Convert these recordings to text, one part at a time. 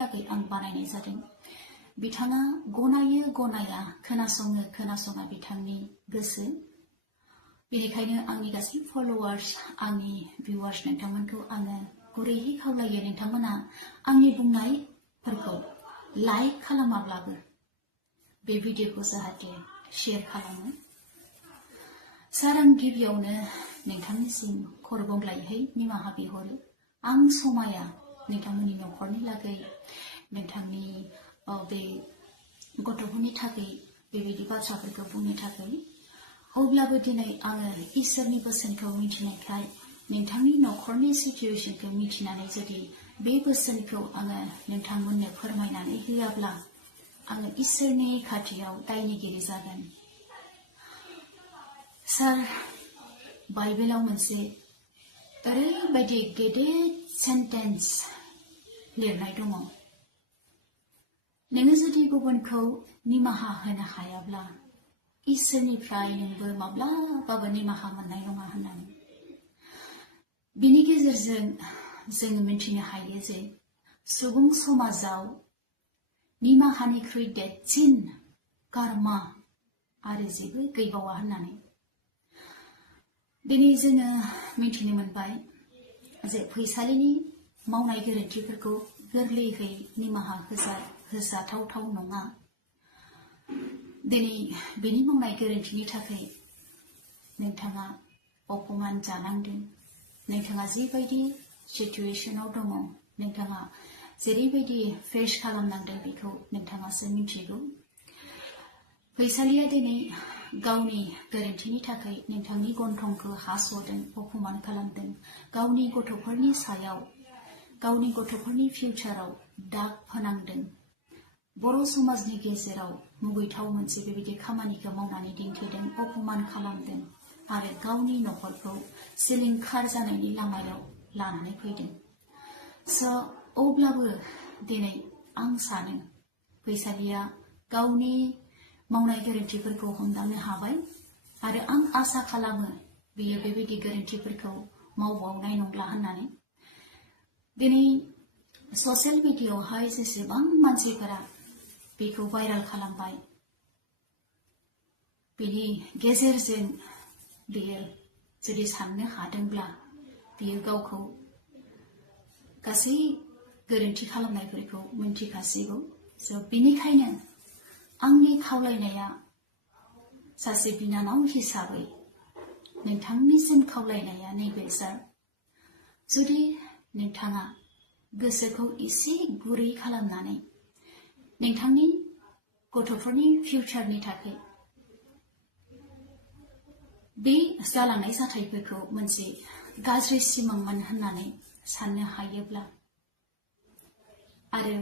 थाखाय आं बानायनाय जादों। बिथाङा गनायो गनाया, खोनासङो खोनासङा बिथांनि गोसो। बेनिखायनो आंनि गासै फलोवार्स, आंनि भिउवार्स नोंथांमोनखौ आङो गुरैयै खावलायो, नोंथांमोना आंनि बुंनायफोरखौ लाइक खालामाब्लाबो बे भिडिअखौ जाहाथे शेयार खालामो। सार, आं गिबियावनो नोंथांनिसिम खरगंग्लायहै निमाहा बिहरो। आं समाया नोंथांमोननि नखरनि लागै, नोंथांनि बे गथ'फोरनि थाखाय बेबायदि बाथ्राफोरखौ बुंनो थाखाय। अब्लाबो दिनै आङो इसोरनि बोसोनखौ मिथिनायखाय, नोंथांनि नखरनि सिचुएसनखौ मिथिनानै जुदि बे बोसोनखौ आङो नोंथांमोननो फोरमायनानै होआब्ला आङो इसोरनि खाथियाव दायनिगिरि जागोन। सार, बाइबेलाव मोनसे ओरैबायदि गेदेर सेन्टेन्स लिरनाय दङ, नोङो जुदि गुबुनखौ निमाहा होनो हायाब्ला इसोरनिफ्राय नोंबो माब्लाबाबो निमाहा मोननाय नङा होननानै। बिनि गेजेरजों जोङो मिथिनो हायो जे सुबुं समाजाव निमाहानिख्रुइ देरसिन कर्मा आरो जेबो गैबावा होननानै। दिनै जोङो मिथिनो मोनबाय जे फैसालिनि मावनाय गोरोन्थिफोरखौ गोरलैयै निमाहा होजाथावथाव नङा। दिनै बेनि मावनाय गोरोन्थिनि थाखाय नोंथाङा अपमान जानांदों। नोंथाङा जिबायदि सिचुएसनाव दङ, नोंथाङा जेरैबायदि फेस खालामनांदों बेखौ नोंथाङासो मिथिगौ। फैसालिया दिनै गावनि गोरोन्थिनि थाखाय नोंथांनि गन्थंखौ हास'दों, अपमान खालामदों। गावनि गथ'फोरनि सायाव, गावनि गथ'फोरनि फिउचाराव दाग फोनांदों। बर' समाजनि गेजेराव मुगैथाव मोनसे बेबायदि खामानिखौ मावनानै दिन्थिदों, अपमान खालामदों आरो गावनि नखरखौ सिलिंखार जानायनि लामायाव लानानै फैदों। अब्लाबो दिनै आं सानो फैसालिया गावनि मावनाय गोरोन्थिफोरखौ हमदांनो हाबाय आरो आं आसा खालामो बियो बेबायदि गोरोन्थिफोरखौ मावबावनाय नंला होननानै। दिनै ससियेल मिडियायावहाय जेसेबां मानसिफोरा बेखौ भाइरेल खालामबाय, बेनि गेजेरजों बियो जुदि साननो हादोंब्ला बियो गावखौ गासै गोरोन्थि खालामनायफोरखौ मिन्थिखासिगौ। बेनिखायनो आंनि खावलायनाया सासे बिनानाव हिसाबै नोंथांनिसिम खावलायनाया नैबे सार, जुदि नोंथाङा गोसोखौ एसे गुरै खालामनानै नोंथांनि गथ'फोरनि फिउचारनि थाखाय बे जालांनाय जाथायफोरखौ मोनसे गाज्रि सिमांमोन होननानै साननो हायोब्ला आरो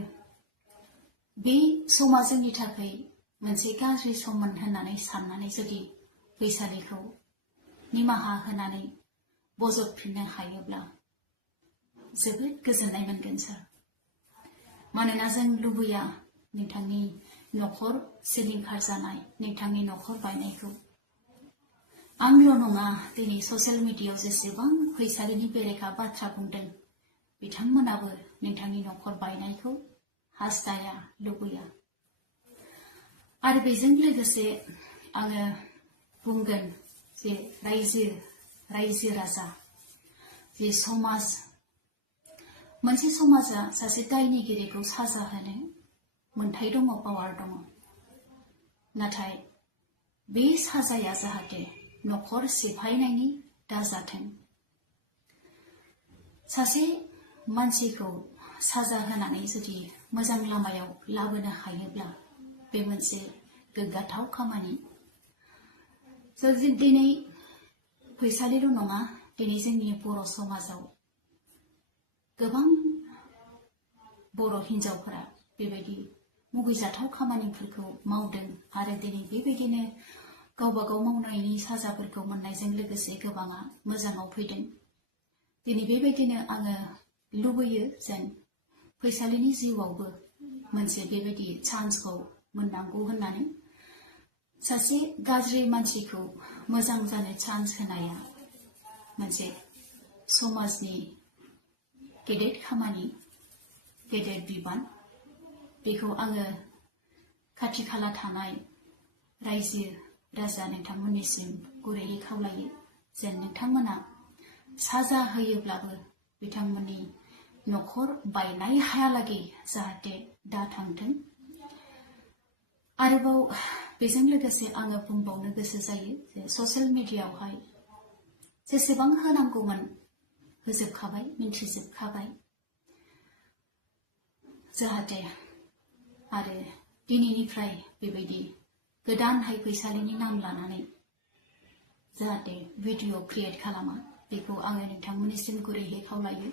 बे समा जोंनि थाखाय मोनसे गाज्रि सममोन होननानै साननानै जुदि फैसालिखौ निमाहा होनानै बजबफिननो हायोब्ला जोबोद गोजोननाय मोनगोन सार। मानोना जों लुबैया नोंथांनि नखर सिलिंखार जानाय, नोंथांनि नखर बायनायखौ। आंल' नङा, दिनै ससियेल मिडियायाव जेसेबां फैसालिनि बेरेखा बाथ्रा बुंदों, बिथांमोनाबो नोंथांनि नखर बायनायखौ हास्थाया, लुबैया। आरो बेजों लोगोसे आङो बुंगोन जे रायजो राजा, जे समाज, मोनसे समाजा सासे दायनिगिरिखौ साजा होनो मोन्थाय दङ, पावार दङ। नाथाय बे साजाया जाहाथे नखर सिफायनायनि दाजाथों। सासे मानसिखौ साजा होनानै जुदि मोजां लामायाव लाबोनो हायोब्ला बे मोनसे गोग्गाथाव खामानि। दिनै फैसालिल' नङा, दिनै जोंनि बर' समाजाव गोबां बर' हिन्जावफोरा बेबायदि मुगैजाथाव खामानिफोरखौ मावदों आरो दिनै बेबायदिनो गावबा गाव मावनायनि साजाफोरखौ मोननायजों लोगोसे गोबाङा मोजाङाव फैदों। दिनै बेबायदिनो आङो लुबैयो जेन फैसालिनि जिउआवबो मोनसे बेबायदि चान्सखौ मोननांगौ होननानै। सासे गाज्रि मानसिखौ मोजां जानो चान्स होनाया मोनसे समाजनि गेदेर खामानि, गेदेर बिबान। बेखौ आङो खाथि खाला थानाय रायजो राजा नोंथांमोननिसिम गुरैयै खावलायो जेन नोंथांमोना साजा होयोब्लाबो बिथांमोननि न'खर बायनाय हायालागै जाहाथे दा थांथों। आरोबाव बेजों लोगोसे आङो बुंबावनो गोसो जायो जे ससियेल मिडियायावहाय जेसेबां होनांगौमोन होजोबखाबाय, मिन्थिजोबखाबाय, जाहाथे आरो दिनैनिफ्राय बेबायदि गोदानहाय फैसालिनि नाम लानानै जाहाथे भिडिअ क्रिएट खालामा, बेखौ आङो नोंथांमोननिसिम गुरैयै खावलायो।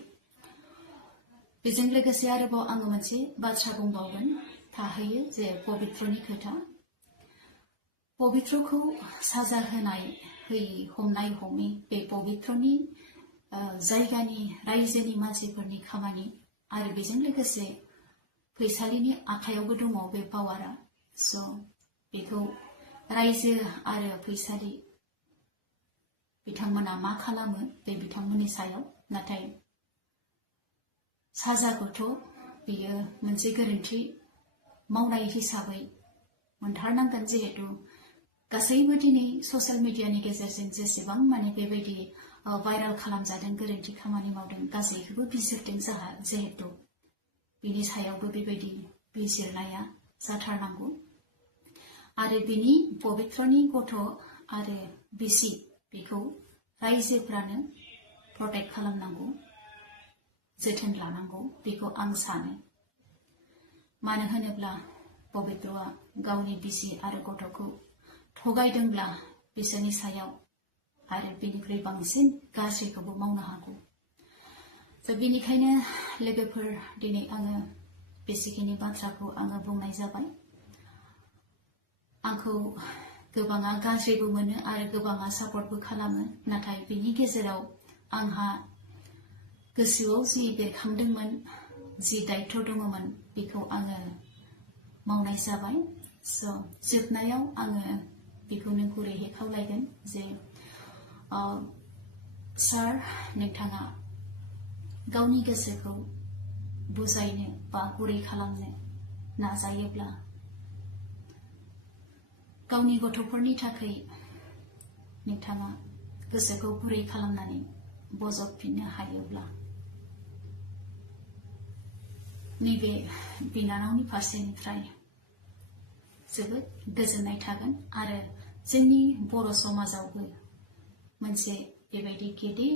बेजों लोगोसे आरोबाव आङो मोनसे बाथ्रा बुंबावगोन थाहैयो जे पबित्रनि खोथा। पबित्रखौ साजा होनाय होयि, हमनाय हमै बे पबित्रनि जायगानि रायजोनि मानसिफोरनि खामानि आरो बेजों लोगोसे फैसालिनि आखायावबो दङ बे पावारा। स' बेखौ रायजो आरो फैसालि बिथांमोना मा खालामो बे बिथांमोननि सायाव। नाथाय साजाखौथ' बियो मोनसे गोरोन्थि मावनाय हिसाबै मोनथारनांगोन, जिहेतु गासैबो दिनै ससियेल मिडियानि गेजेरजों जेसेबां माने बेबायदि भाइराल खालामजादों, गोरोन्थि खामानि मावदों, गासैखौबो बिजिरदों जिहेतु बिनि सायावबो बेबायदि बिजिरनाया जाथारनांगौ। आरो बिनि पबित्रनि गथ' आरो बिसि बेखौ रायजोफ्रानो प्रटेक्ट खालामनांगौ, जोथोन लानांगौ, बेखौ आं सानो। मानो होनोब्ला पबित्रआ गावनि बिसि आरो गथ'खौ थगायदोंब्ला बिसोरनि सायाव आरो बेनिख्रुइ बांसिन गाज्रिखौबो मावनो हागौ। बेनिखायनो लोगोफोर, दिनै आङो बेसेखिनि बाथ्राखौ आङो बुंनाय जाबाय। आंखौ गोबाङा गाज्रिबो मोनो आरो गोबाङा सापर्टबो खालामो, नाथाय बिनि गेजेराव आंहा गोसोआव जि बेरखांदोंमोन, जि दायित्व दङमोन, बेखौ आङो मावनाय जाबाय। स' जोबनायाव आङो बेखौनो गुरैयै खावलायगोन जे सार, नोंथाङा गावनि गोसोखौ बुजायनो बा गुरै खालामनो नाजायोब्ला, गावनि गथ'फोरनि थाखाय नोंथाङा गोसोखौ गुरै खालामनानै बजबफिननो हायोब्ला, नैबे बिनानावनि फारसेनिफ्राय जोबोद गोजोननाय थागोन। आरो जोंनि बर' समाजावबो मोनसे बेबायदि गेदेर